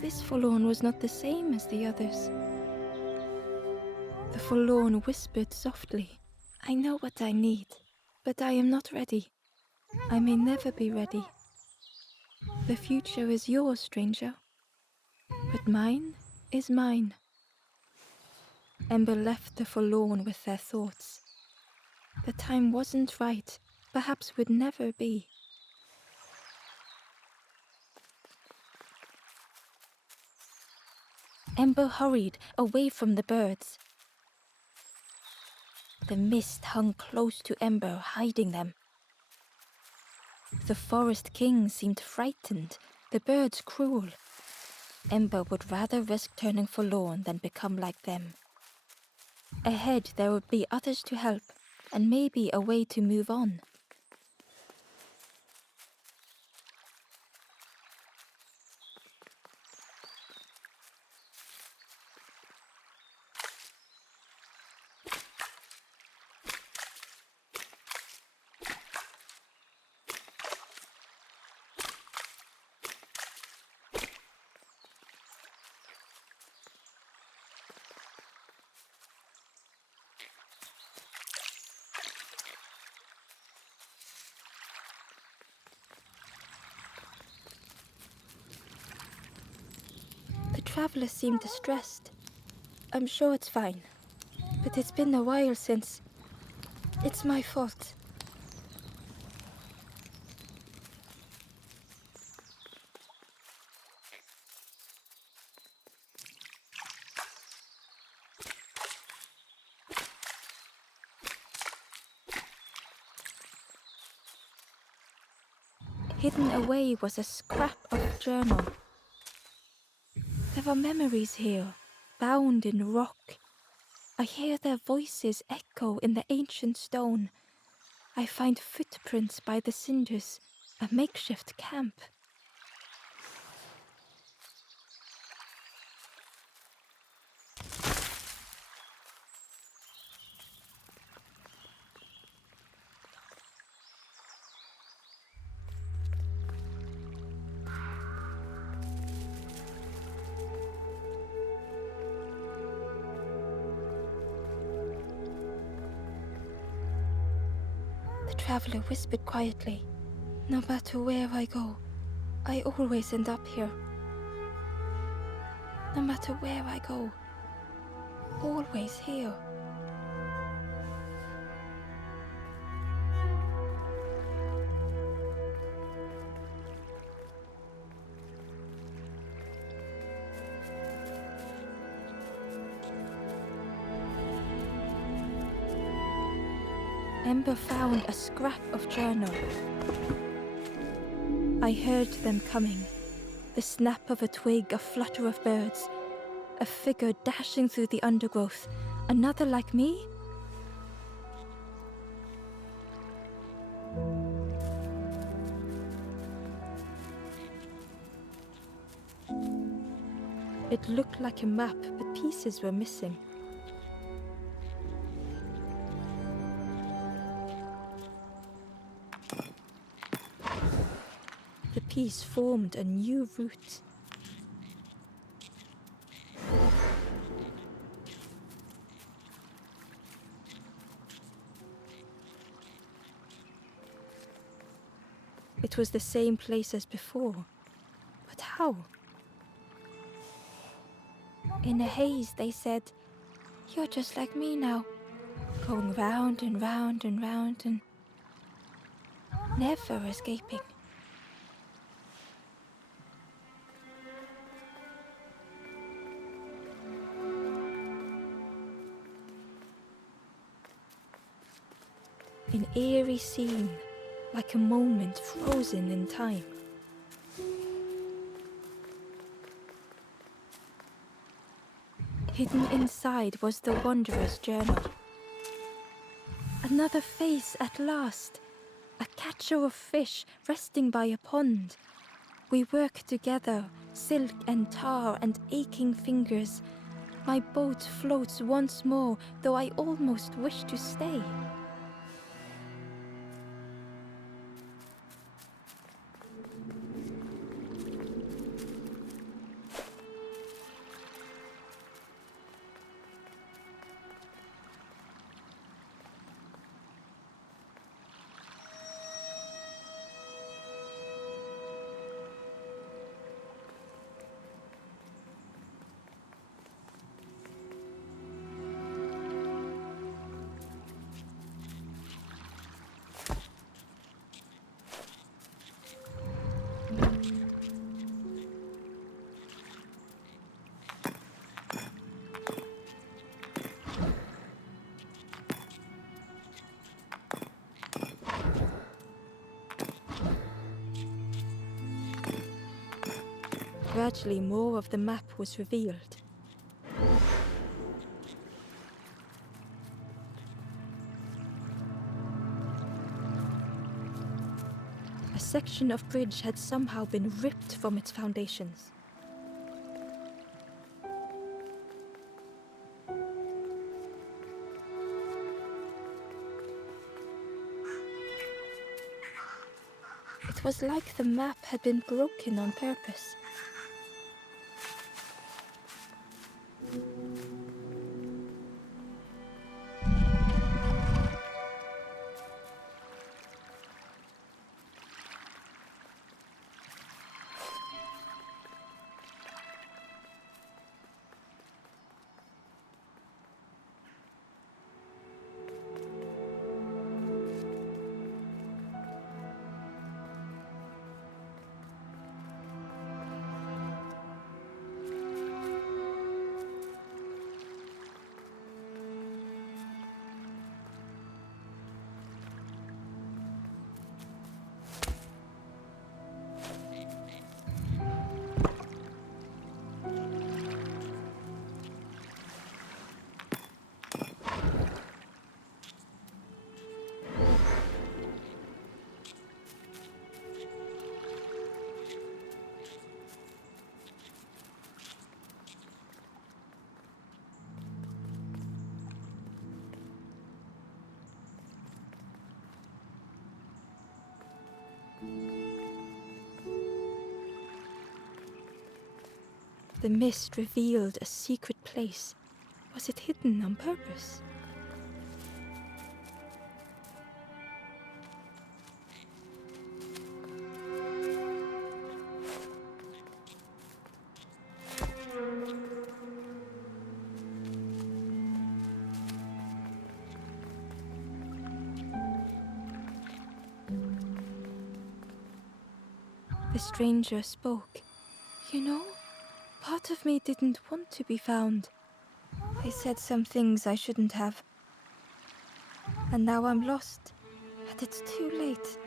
This forlorn was not the same as the others. The forlorn whispered softly, "I know what I need, but I am not ready. I may never be ready. The future is yours, stranger, but mine is mine." Ember left the forlorn with their thoughts. The time wasn't right, perhaps would never be. Ember hurried away from the birds. The mist hung close to Ember, hiding them. The forest king seemed frightened, the birds cruel. Ember would rather risk turning forlorn than become like them. Ahead there would be others to help, and maybe a way to move on. The traveler seemed distressed. "I'm sure it's fine, but it's been a while since. It's my fault." Hidden away was a scrap of journal. There are memories here, bound in rock. I hear their voices echo in the ancient stone. I find footprints by the cinders, a makeshift camp. The traveler whispered quietly, "No matter where I go, I always end up here. No matter where I go, always here." Ember found a scrap of journal. I heard them coming. The snap of a twig, a flutter of birds, a figure dashing through the undergrowth. Another like me? It looked like a map, but pieces were missing. The piece formed a new route. It was the same place as before. But how? In a haze, they said, "You're just like me now, going round and round and round and never escaping." An eerie scene, like a moment frozen in time. Hidden inside was the Wanderer's journal. Another face at last, a catcher of fish resting by a pond. We work together, silk and tar and aching fingers. My boat floats once more, though I almost wish to stay. gradually more of the map was revealed. A section of bridge had somehow been ripped from its foundations. It was like the map had been broken on purpose. The mist revealed a secret place. Was it hidden on purpose? The stranger spoke. You know, part of me didn't want to be found. I said some things I shouldn't have. And now I'm lost, and it's too late.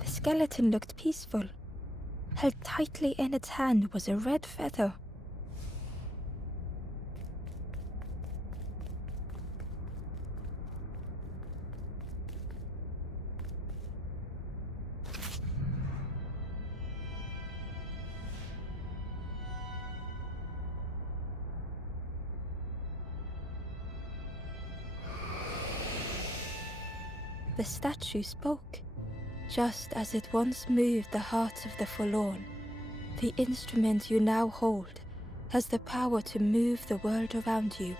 The skeleton looked peaceful. Held tightly in its hand was a red feather. The statue spoke. Just as it once moved the hearts of the forlorn, the instrument you now hold has the power to move the world around you.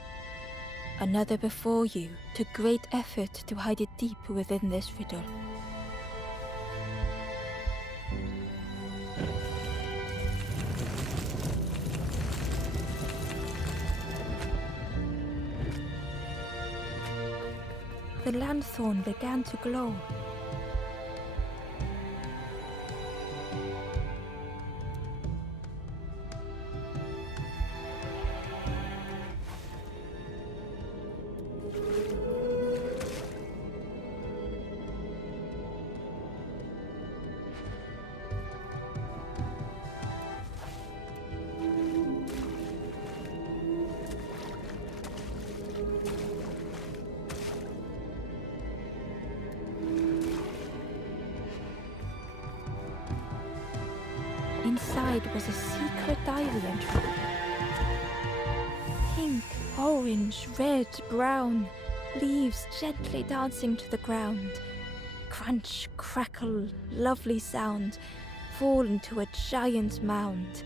Another before you took great effort to hide it deep within this riddle. The lanthorn began to glow. Inside was a secret diary entry. Pink, orange, red, brown, leaves gently dancing to the ground. crunch, crackle, lovely sound, fall into a giant mound.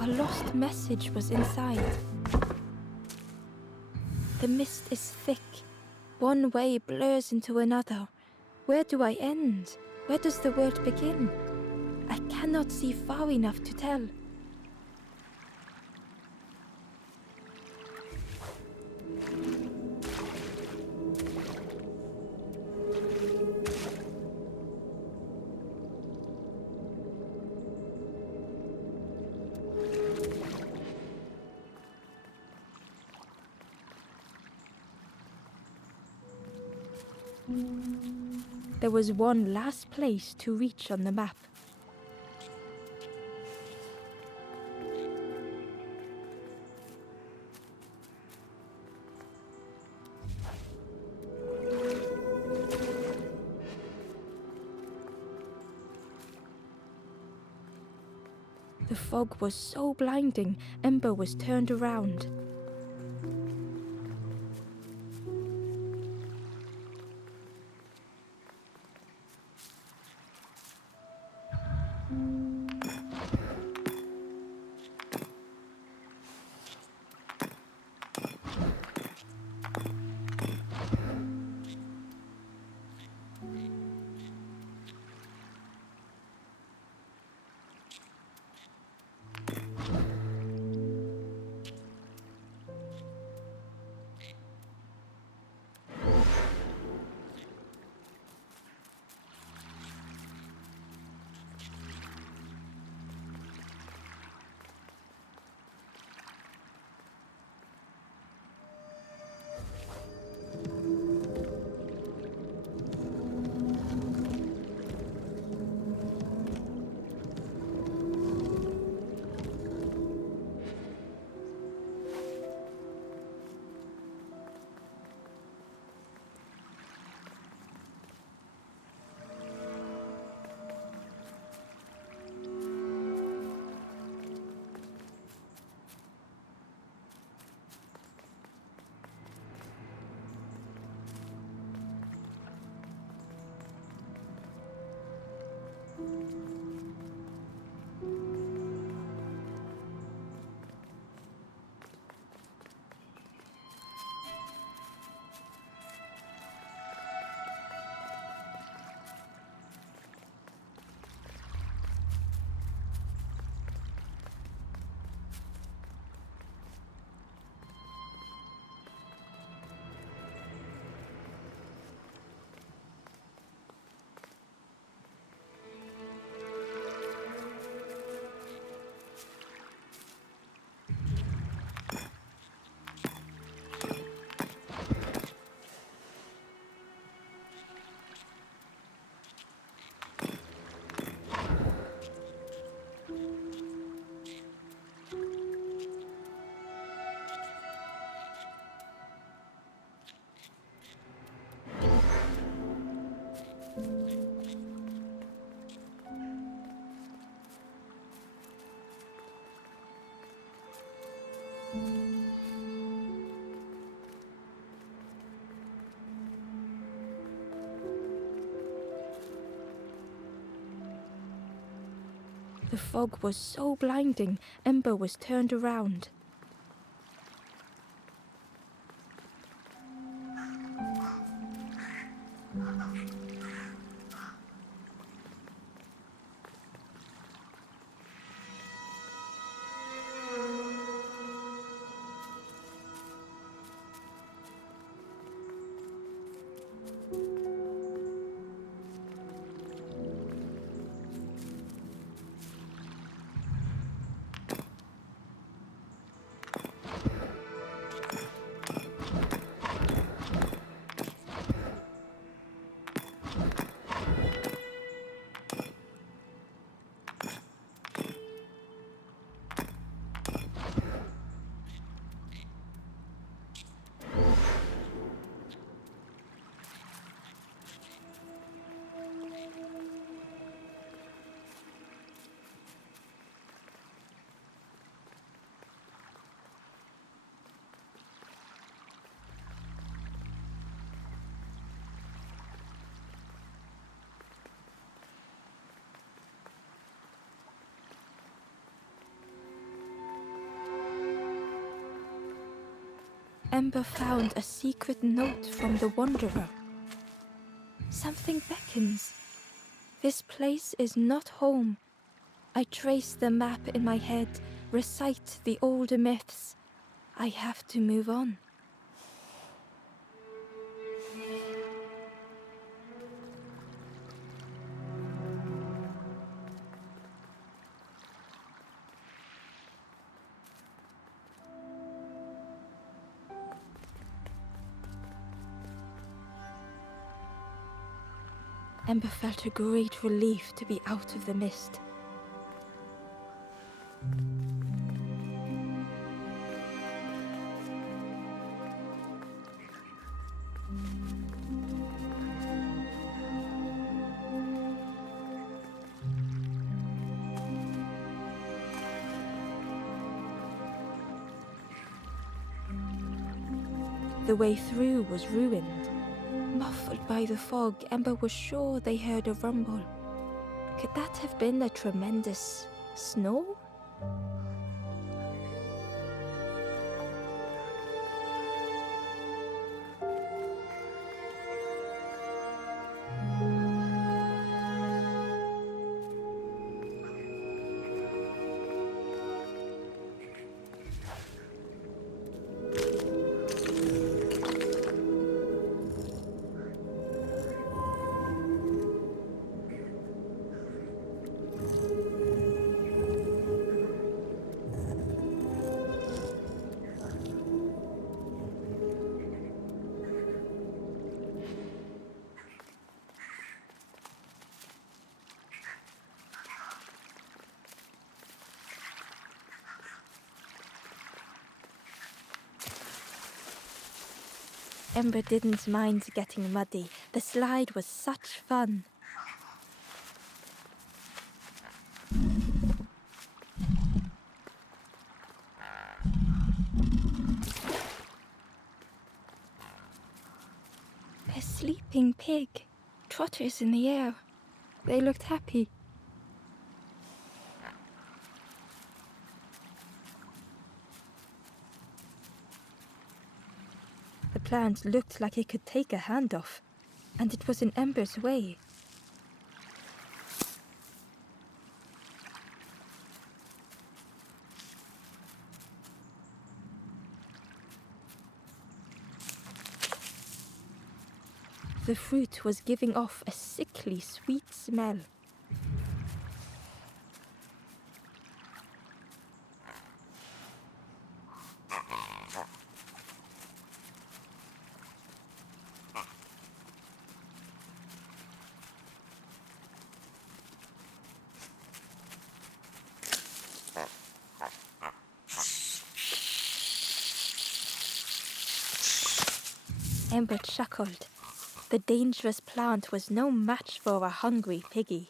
A lost message was inside. The mist is thick. One way blurs into another. Where do I end? Where does the world begin? I cannot see far enough to tell. There was one last place to reach on the map. The fog was so blinding, Ember was turned around. The fog was so blinding, Ember was turned around. Ember found a secret note from the Wanderer. Something beckons. This place is not home. I trace the map in my head, recite the older myths. I have to move on. Ember felt a great relief to be out of the mist. The way through was ruined. Muffled by the fog, Ember was sure they heard a rumble. Could that have been a tremendous snow? Ember didn't mind getting muddy. The slide was such fun. A sleeping pig. Trotters in the air. They looked happy. The plant looked like it could take a hand off, and it was in Ember's way. The fruit was giving off a sickly sweet smell. Ember chuckled. The dangerous plant was no match for a hungry piggy.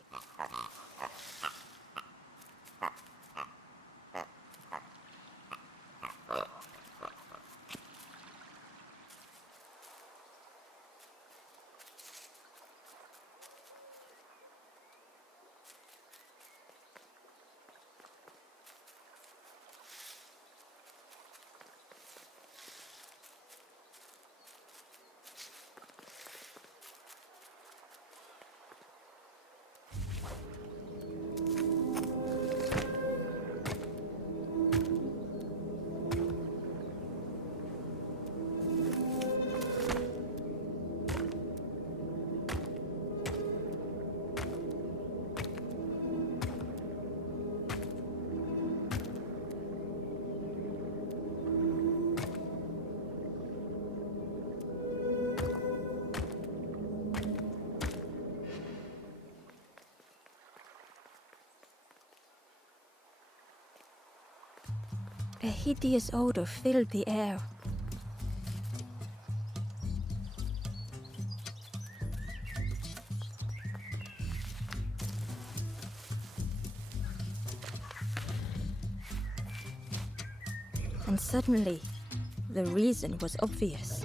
A hideous odor filled the air. And suddenly, the reason was obvious.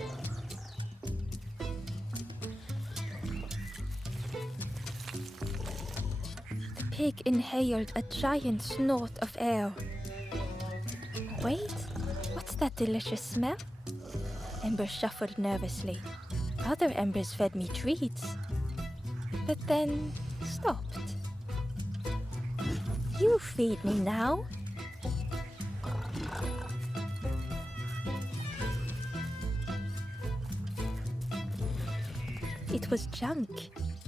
The pig inhaled a giant snort of air. Wait, what's that delicious smell? Ember shuffled nervously. Other embers fed me treats, but then stopped. You feed me now. It was junk.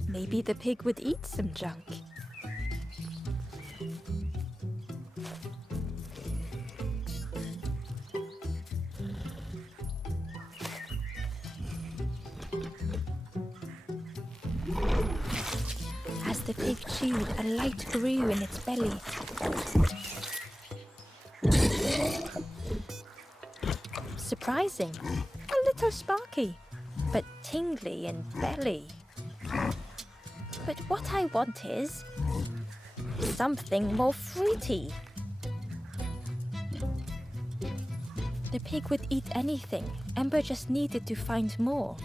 Maybe the pig would eat some junk. As the pig chewed, a light grew in its belly. Surprising. A little sparky, but tingly in belly. But what I want is something more fruity. The pig would eat anything. Ember just needed to find more.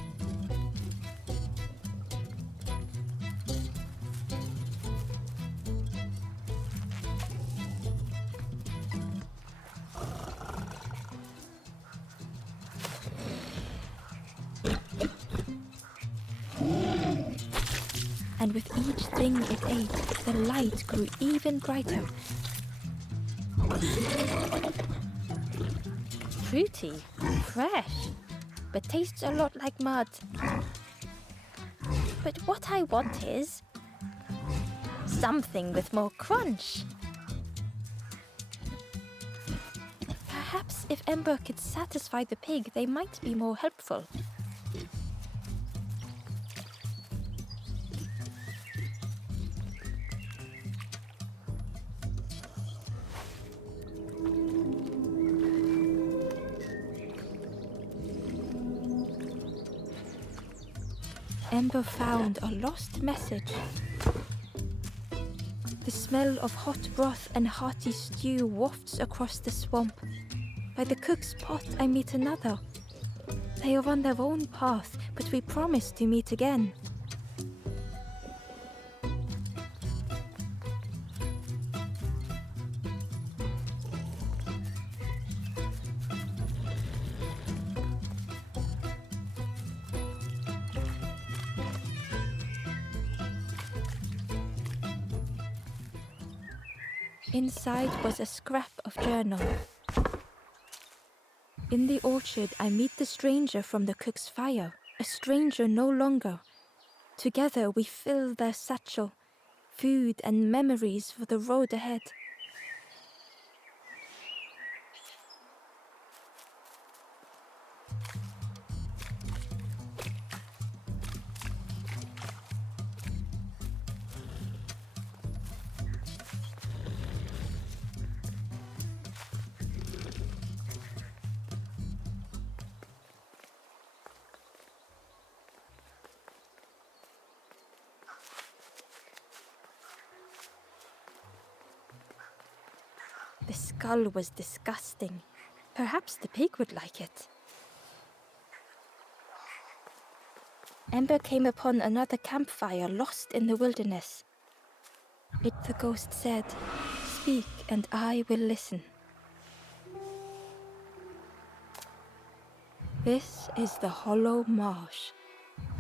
And with each thing it ate, the light grew even brighter. Fruity, fresh, but tastes a lot like mud. But what I want is something with more crunch. Perhaps if Ember could satisfy the pig, they might be more helpful. Ember found a lost message. The smell of hot broth and hearty stew wafts across the swamp. By the cook's pot I meet another. They are on their own path, but we promise to meet again. Inside was a scrap of journal. In the orchard, I meet the stranger from the cook's fire, a stranger no longer. Together we fill their satchel, food and memories for the road ahead. The skull was disgusting. Perhaps the pig would like it. Ember came upon another campfire lost in the wilderness. The ghost said, "Speak and I will listen." This is the hollow marsh.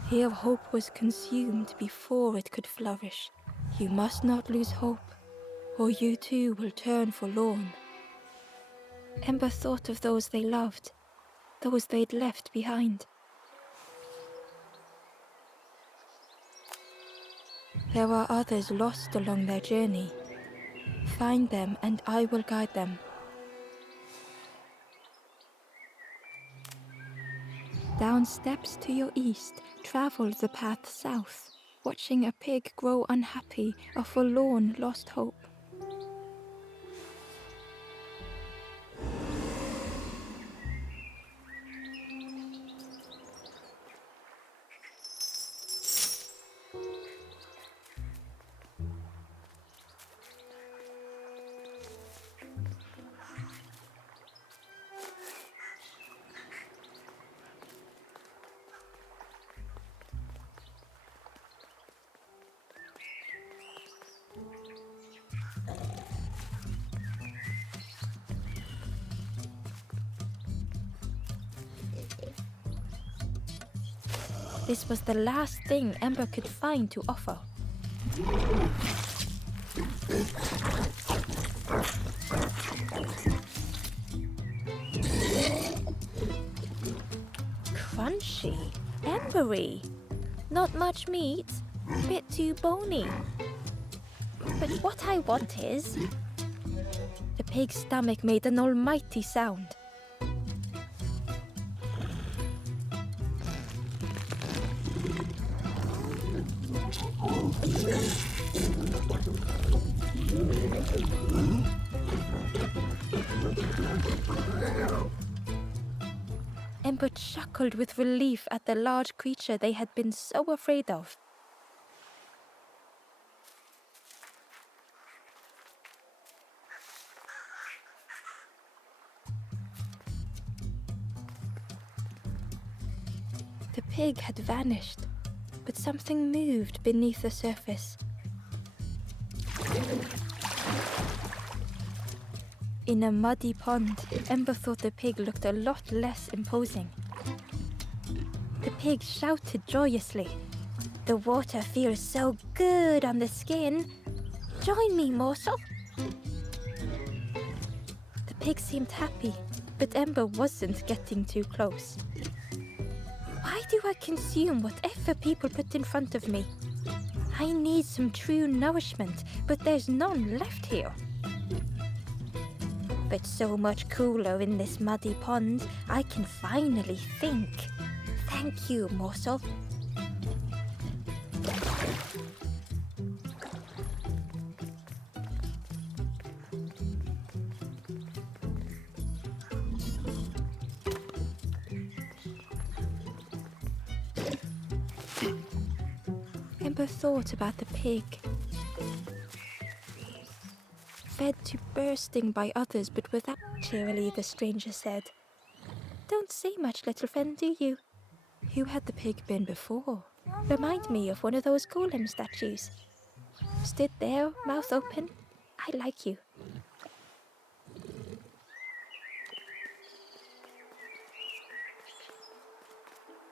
Here hope was consumed before it could flourish. You must not lose hope, or you too will turn forlorn. Ember thought of those they loved, those they'd left behind. There are others lost along their journey. Find them and I will guide them. Down steps to your east, travel the path south, watching a pig grow unhappy, a forlorn lost hope. This was the last thing Ember could find to offer. Crunchy, embery. Not much meat, bit too bony. But what I want is... The pig's stomach made an almighty sound. Ember chuckled with relief at the large creature they had been so afraid of. The pig had vanished, but something moved beneath the surface. In a muddy pond, Ember thought the pig looked a lot less imposing. The pig shouted joyously. "The water feels so good on the skin. Join me, morsel." The pig seemed happy, but Ember wasn't getting too close. Why do I consume whatever people put in front of me? I need some true nourishment, but there's none left here. But so much cooler in this muddy pond, I can finally think. Thank you, morsel. Ember thought about the pig. Fed to bursting by others, but without cheerily, the stranger said. "Don't say much, little friend, do you? Who had the pig been before? Remind me of one of those golem statues. Stood there, mouth open. I like you.